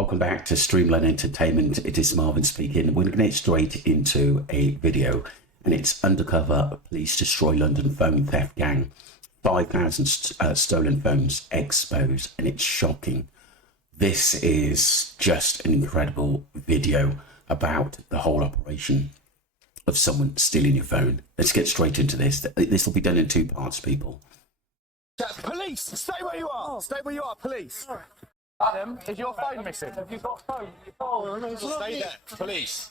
Welcome back to Streamline Entertainment. It is Marvin speaking. We're going to get straight into a video, and it's undercover police destroy London phone theft gang. 5,000 stolen phones exposed, and it's shocking. This is just an incredible video about the whole operation of someone stealing your phone. Let's get straight into this. This will be done in two parts, people. Police, stay where you are. Stay where you are, police. Adam, is your phone missing? Have you got a phone? Stay there, police.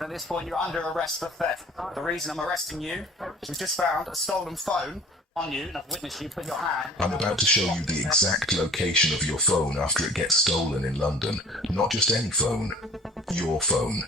At this point, you're under arrest for theft. The reason I'm arresting you is we've just found a stolen phone on you, and I've witnessed you put your hand. I'm about to show you the exact location of your phone after it gets stolen in London. Not just any phone, your phone.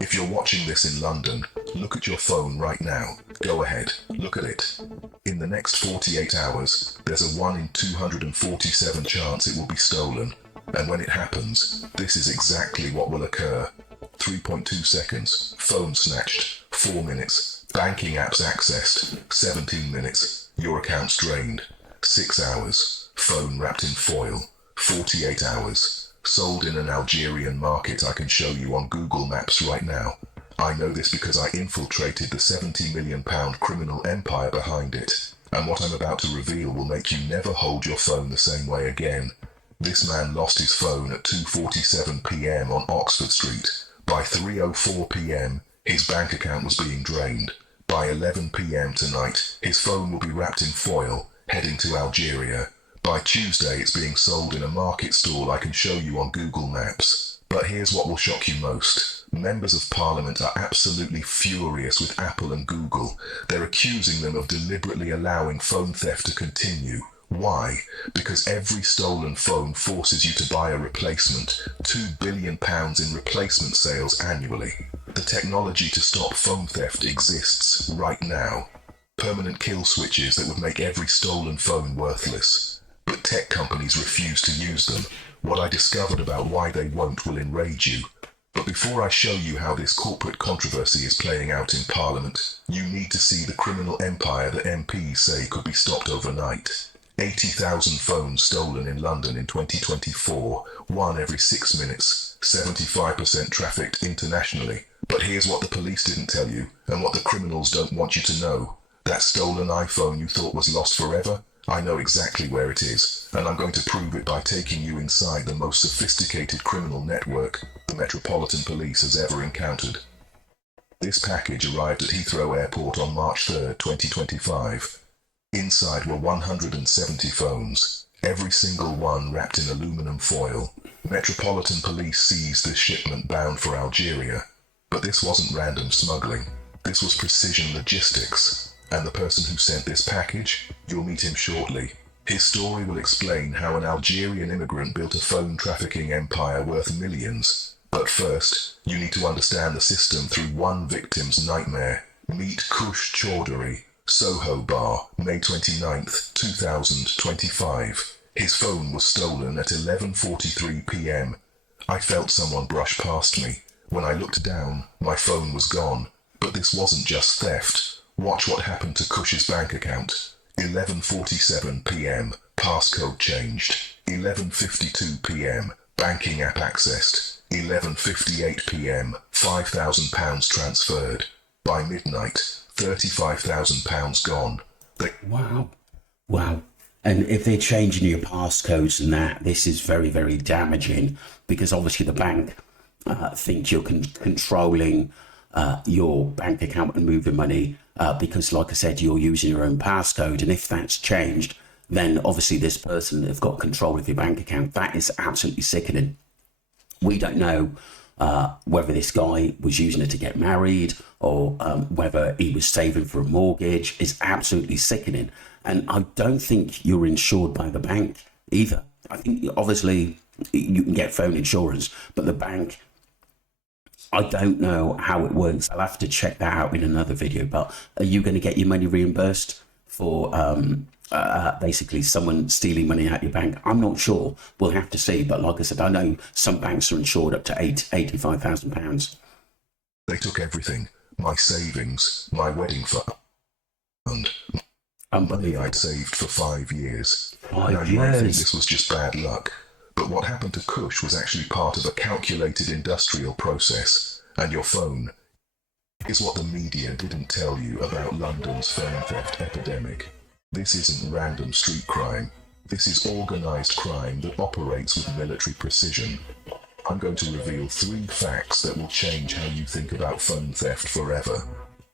If you're watching this in London, look at your phone right now. Go ahead, look at it. In the next 48 hours, there's a 1 in 247 chance it will be stolen. And when it happens, this is exactly what will occur. 3.2 seconds, phone snatched. 4 minutes, banking apps accessed. 17 minutes, your account's drained. 6 hours, phone wrapped in foil. 48 hours, sold in an Algerian market I can show you on Google Maps right now. I know this because I infiltrated the £70 million criminal empire behind it. And what I'm about to reveal will make you never hold your phone the same way again. This man lost his phone at 2:47 p.m. on Oxford Street. By 3:04 p.m, his bank account was being drained. By 11 p.m. tonight, his phone will be wrapped in foil, heading to Algeria. By Tuesday, it's being sold in a market stall I can show you on Google Maps. But here's what will shock you most. Members of Parliament are absolutely furious with Apple and Google. They're accusing them of deliberately allowing phone theft to continue. Why? Because every stolen phone forces you to buy a replacement. £2 billion in replacement sales annually. The technology to stop phone theft exists right now. Permanent kill switches that would make every stolen phone worthless. But tech companies refuse to use them. What I discovered about why they won't will enrage you. But before I show you how this corporate controversy is playing out in Parliament, you need to see the criminal empire that MPs say could be stopped overnight. 80,000 phones stolen in London in 2024, one every 6 minutes, 75% trafficked internationally. But here's what the police didn't tell you, and what the criminals don't want you to know. That stolen iPhone you thought was lost forever? I know exactly where it is, and I'm going to prove it by taking you inside the most sophisticated criminal network the Metropolitan Police has ever encountered. This package arrived at Heathrow Airport on March 3rd, 2025. Inside were 170 phones, every single one wrapped in aluminum foil. Metropolitan Police seized this shipment bound for Algeria. But this wasn't random smuggling. This was precision logistics. And the person who sent this package, you'll meet him shortly. His story will explain how an Algerian immigrant built a phone trafficking empire worth millions. But first, you need to understand the system through one victim's nightmare. Meet Kush Chaudhary, Soho Bar, May 29th, 2025. His phone was stolen at 11:43 p.m. I felt someone brush past me. When I looked down, my phone was gone. But this wasn't just theft. Watch what happened to Kush's bank account. 11:47 p.m, passcode changed. 11:52 p.m, banking app accessed. 11:58 p.m, £5,000 transferred. By midnight, £35,000 gone. Wow. And if they're changing your passcodes and that, this is very, very damaging, because obviously the bank think you're controlling your bank account and moving money, because like I said, you're using your own passcode, and if that's changed, then obviously this person have got control of your bank account. That is absolutely sickening. We don't know whether this guy was using it to get married, or whether he was saving for a mortgage. It's absolutely sickening. And I don't think you're insured by the bank either. I think obviously you can get phone insurance, but the bank, I don't know how it works. I'll have to check that out in another video. But are you going to get your money reimbursed for basically someone stealing money out your bank? I'm not sure. We'll have to see. But like I said, I know some banks are insured up to £85,000. They took everything. My savings, my wedding fund, money I'd saved for 5 years. And you might think this was just bad luck. But what happened to Kush was actually part of a calculated industrial process, and your phone is what the media didn't tell you about London's phone theft epidemic. This isn't random street crime. This is organized crime that operates with military precision. I'm going to reveal 3 facts that will change how you think about phone theft forever.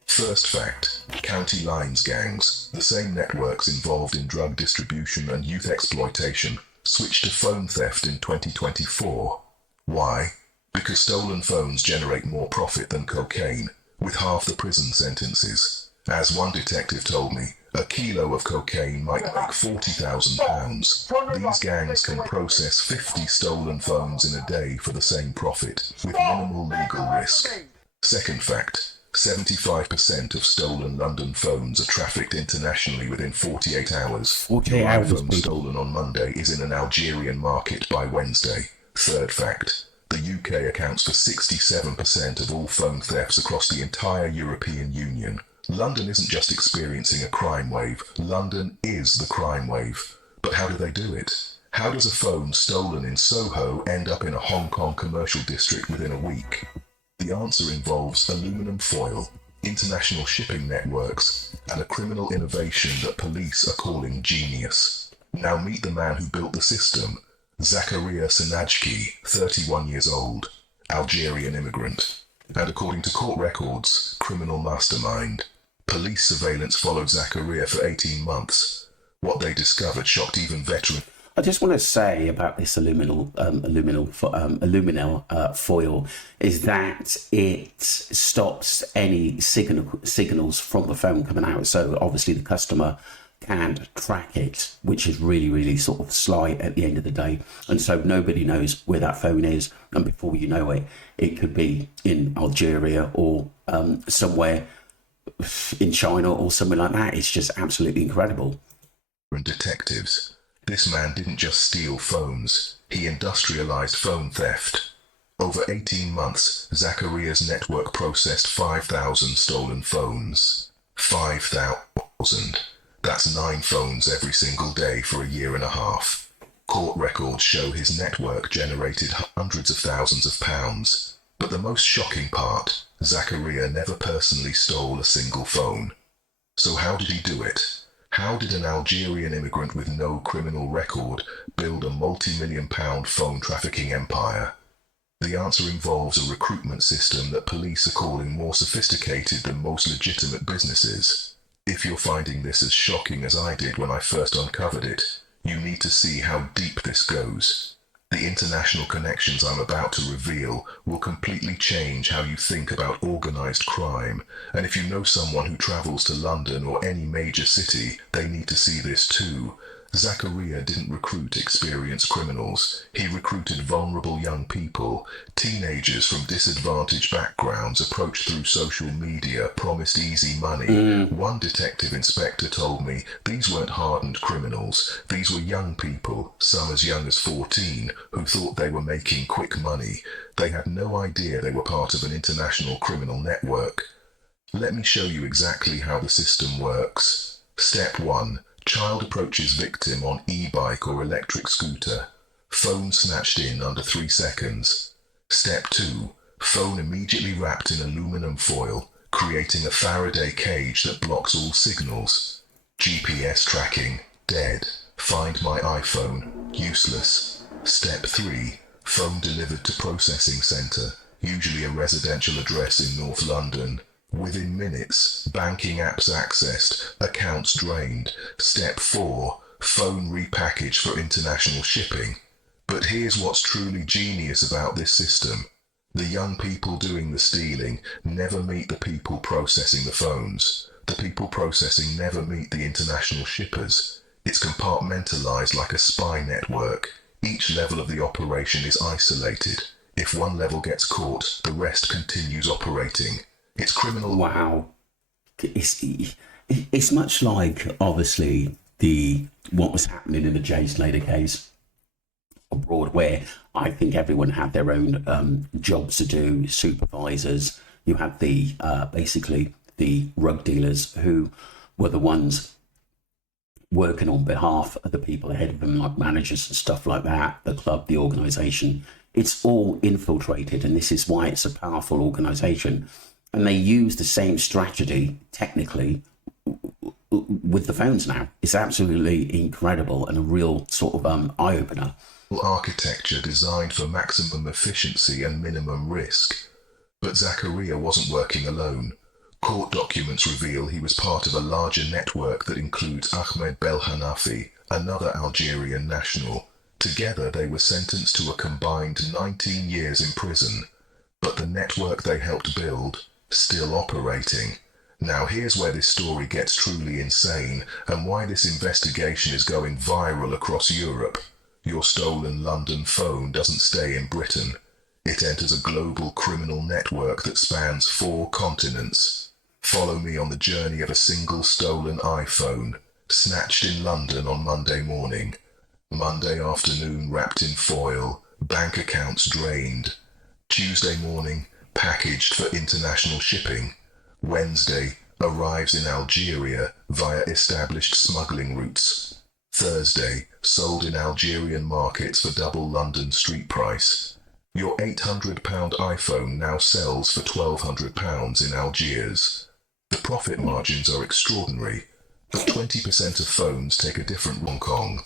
First fact, county lines gangs, the same networks involved in drug distribution and youth exploitation, switched to phone theft in 2024. Why? Because stolen phones generate more profit than cocaine, with half the prison sentences. As one detective told me, a kilo of cocaine might make £40,000. These gangs can process 50 stolen phones in a day for the same profit, with minimal legal risk. Second fact, 75% of stolen London phones are trafficked internationally within 48 hours. 48 Your hours, iPhone people. stolen on Monday is in an Algerian market by Wednesday. Third fact, the UK accounts for 67% of all phone thefts across the entire European Union. London isn't just experiencing a crime wave, London is the crime wave. But how do they do it? How does a phone stolen in Soho end up in a Hong Kong commercial district within a week? The answer involves aluminum foil, international shipping networks, and a criminal innovation that police are calling genius. Now meet the man who built the system, Zakaria Sanajki, 31 years old, Algerian immigrant, and according to court records, criminal mastermind. Police surveillance followed Zakaria for 18 months. What they discovered shocked even veterans. I just want to say about this aluminal foil is that it stops any signals from the phone coming out. So obviously the customer can't track it, which is really, really sort of slight at the end of the day. And so nobody knows where that phone is. And before you know it, it could be in Algeria or somewhere in China or somewhere like that. It's just absolutely incredible. And detectives. This man didn't just steal phones, he industrialized phone theft. Over 18 months, Zakaria's network processed 5,000 stolen phones. 5,000. That's 9 phones every single day for a year and a half. Court records show his network generated hundreds of thousands of pounds. But the most shocking part, Zakaria never personally stole a single phone. So how did he do it? How did an Algerian immigrant with no criminal record build a multi-million-pound phone trafficking empire? The answer involves a recruitment system that police are calling more sophisticated than most legitimate businesses. If you're finding this as shocking as I did when I first uncovered it, you need to see how deep this goes. The international connections I'm about to reveal will completely change how you think about organized crime, and if you know someone who travels to London or any major city, they need to see this too. Zakaria didn't recruit experienced criminals. He recruited vulnerable young people. Teenagers from disadvantaged backgrounds approached through social media, promised easy money. One detective inspector told me these weren't hardened criminals. These were young people, some as young as 14, who thought they were making quick money. They had no idea they were part of an international criminal network. Let me show you exactly how the system works. Step 1. Child approaches victim on e-bike or electric scooter. Phone snatched in under 3 seconds. Step 2. Phone immediately wrapped in aluminum foil, creating a Faraday cage that blocks all signals. GPS tracking, dead. Find my iPhone, useless. Step 3. Phone delivered to processing centre, usually a residential address in North London. Within minutes, banking apps accessed, accounts drained. Step 4. Phone repackaged for international shipping. But here's what's truly genius about this system. The young people doing the stealing never meet the people processing the phones. The people processing never meet the international shippers. It's compartmentalized like a spy network. Each level of the operation is isolated. If one level gets caught, the rest continues operating. It's criminal. Wow. It's much like, obviously, what was happening in the Jay Slater case abroad, where I think everyone had their own jobs to do, supervisors. You had basically the rug dealers who were the ones working on behalf of the people ahead of them, like managers and stuff like that, the club, the organisation. It's all infiltrated, and this is why it's a powerful organisation. And they use the same strategy, technically, with the phones now. It's absolutely incredible and a real sort of eye-opener. Architecture designed for maximum efficiency and minimum risk. But Zakaria wasn't working alone. Court documents reveal he was part of a larger network that includes Ahmed Belhanafi, another Algerian national. Together they were sentenced to a combined 19 years in prison. But the network they helped build, still operating. Now here's where this story gets truly insane, and why this investigation is going viral across Europe. Your stolen London phone doesn't stay in Britain. It enters a global criminal network that spans 4 continents. Follow me on the journey of a single stolen iPhone, snatched in London on Monday morning. Monday afternoon wrapped in foil, bank accounts drained. Tuesday morning, packaged for international shipping. Wednesday, arrives in Algeria via established smuggling routes. Thursday, sold in Algerian markets for double London street price. Your £800 iPhone now sells for £1,200 in Algiers. The profit margins are extraordinary, but 20% of phones take a different Hong Kong.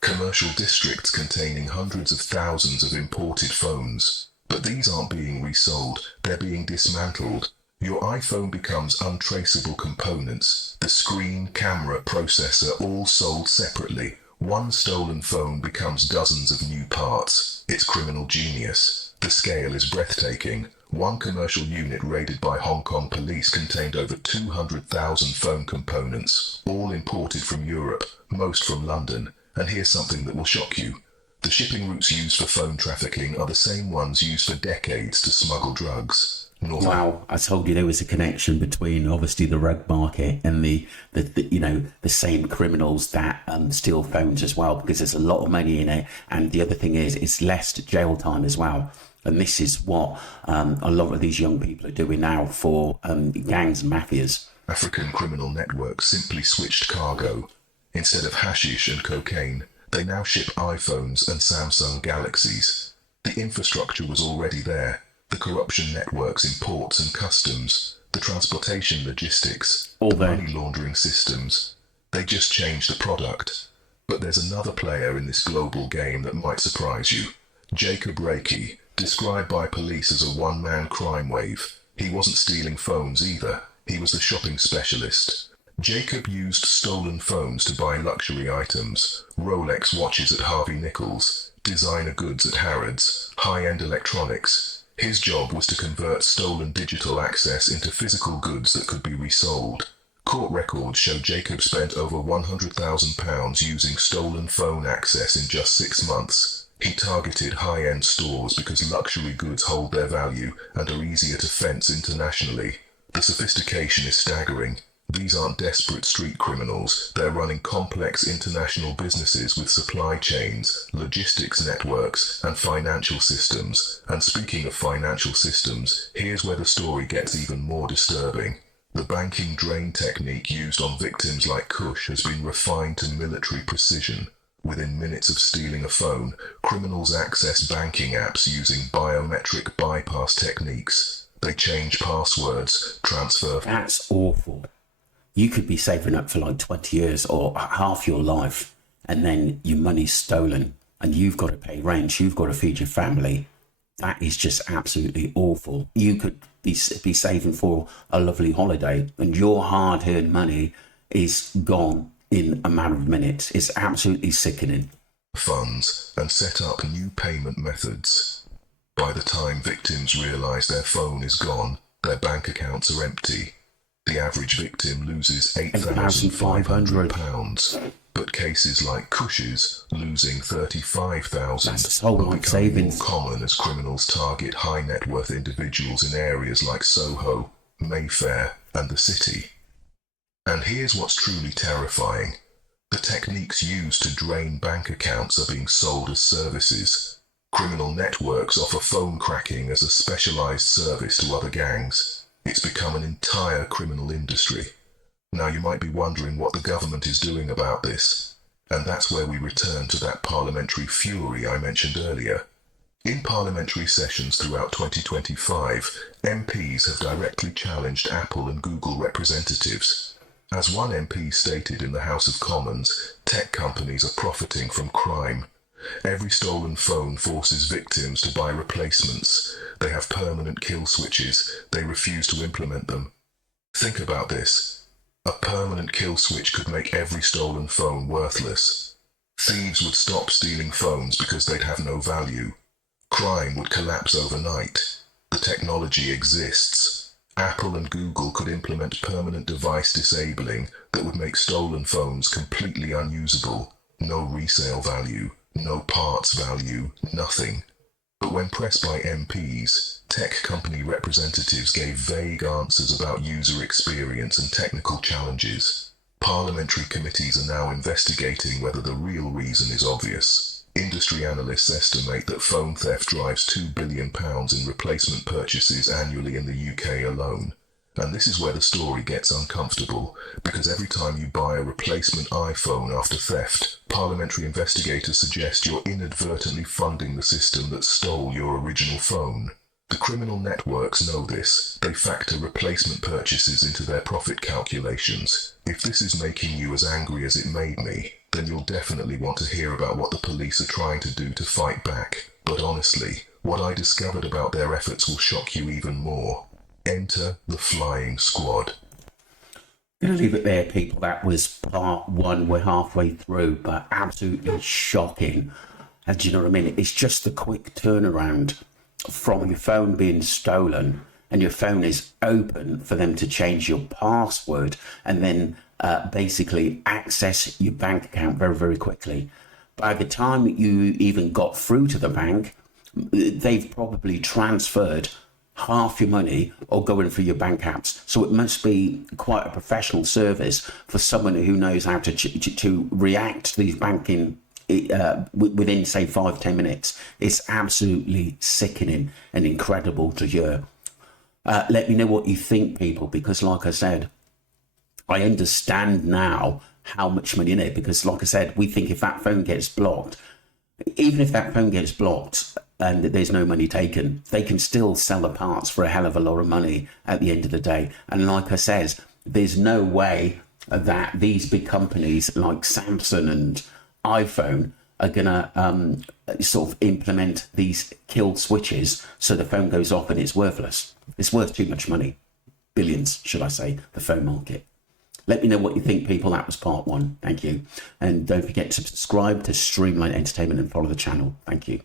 Commercial districts containing hundreds of thousands of imported phones. But these aren't being resold, they're being dismantled. Your iPhone becomes untraceable components, the screen, camera, processor, all sold separately. One stolen phone becomes dozens of new parts. It's criminal genius. The scale is breathtaking. One commercial unit raided by Hong Kong police contained over 200,000 phone components, all imported from Europe, most from London. And here's something that will shock you. The shipping routes used for phone trafficking are the same ones used for decades to smuggle drugs. Wow, I told you there was a connection between obviously the rug market and the same criminals that steal phones as well, because there's a lot of money in it. And the other thing is, it's less jail time as well. And this is what a lot of these young people are doing now for gangs and mafias. African criminal networks simply switched cargo. Instead of hashish and cocaine, they now ship iPhones and Samsung Galaxies. The infrastructure was already there. The corruption networks in ports and customs, the transportation logistics, the money laundering systems. They just changed the product. But there's another player in this global game that might surprise you. Jacob Reiki, described by police as a one-man crime wave. He wasn't stealing phones either. He was the shopping specialist. Jacob used stolen phones to buy luxury items, Rolex watches at Harvey Nichols, designer goods at Harrods, high-end electronics. His job was to convert stolen digital access into physical goods that could be resold. Court records show Jacob spent over £100,000 using stolen phone access in just 6 months. He targeted high-end stores because luxury goods hold their value and are easier to fence internationally. The sophistication is staggering. These aren't desperate street criminals. They're running complex international businesses with supply chains, logistics networks, and financial systems. And speaking of financial systems, here's where the story gets even more disturbing. The banking drain technique used on victims like Kush has been refined to military precision. Within minutes of stealing a phone, criminals access banking apps using biometric bypass techniques. They change passwords, transfer... That's awful. You could be saving up for like 20 years or half your life, and then your money's stolen and you've got to pay rent, you've got to feed your family. That is just absolutely awful. You could be saving for a lovely holiday and your hard-earned money is gone in a matter of minutes. It's absolutely sickening. Funds and set up new payment methods. By the time victims realise their phone is gone, their bank accounts are empty. The average victim loses £8,500, but cases like Cush's losing £35,000 are becoming more common as criminals target high net worth individuals in areas like Soho, Mayfair, and the City. And here's what's truly terrifying. The techniques used to drain bank accounts are being sold as services. Criminal networks offer phone cracking as a specialised service to other gangs. It's become an entire criminal industry. Now you might be wondering what the government is doing about this, and that's where we return to that parliamentary fury I mentioned earlier. In parliamentary sessions throughout 2025, MPs have directly challenged Apple and Google representatives. As one MP stated in the House of Commons, tech companies are profiting from crime. Every stolen phone forces victims to buy replacements. They have permanent kill switches. They refuse to implement them. Think about this. A permanent kill switch could make every stolen phone worthless. Thieves would stop stealing phones because they'd have no value. Crime would collapse overnight. The technology exists. Apple and Google could implement permanent device disabling that would make stolen phones completely unusable. No resale value, no parts value, nothing. But when pressed by MPs, tech company representatives gave vague answers about user experience and technical challenges. Parliamentary committees are now investigating whether the real reason is obvious. Industry analysts estimate that phone theft drives £2 billion in replacement purchases annually in the UK alone. And this is where the story gets uncomfortable, because every time you buy a replacement iPhone after theft, parliamentary investigators suggest you're inadvertently funding the system that stole your original phone. The criminal networks know this. They factor replacement purchases into their profit calculations. If this is making you as angry as it made me, then you'll definitely want to hear about what the police are trying to do to fight back. But honestly, what I discovered about their efforts will shock you even more. Enter the flying squad. I'm going to leave it there, people. That was part one. We're halfway through, but absolutely shocking. And do you know what I mean? It's just the quick turnaround from your phone being stolen and your phone is open for them to change your password and then basically access your bank account very, very quickly. By the time you even got through to the bank, they've probably transferred half your money or going through your bank apps. So it must be quite a professional service for someone who knows how to react to these banking within, say, 5-10 minutes. It's absolutely sickening and incredible to hear. Let me know what you think, people, because like I said, I understand now how much money in it, because like I said, we think if that phone gets blocked, even if that phone gets blocked and there's no money taken, they can still sell the parts for a hell of a lot of money at the end of the day. And like I says, there's no way that these big companies like Samsung and iPhone are gonna sort of implement these kill switches so the phone goes off and it's worthless. It's worth too much money. Billions, should I say, the phone market. Let me know what you think, people. That was part one. Thank you. And don't forget to subscribe to Streamline Entertainment and follow the channel. Thank you.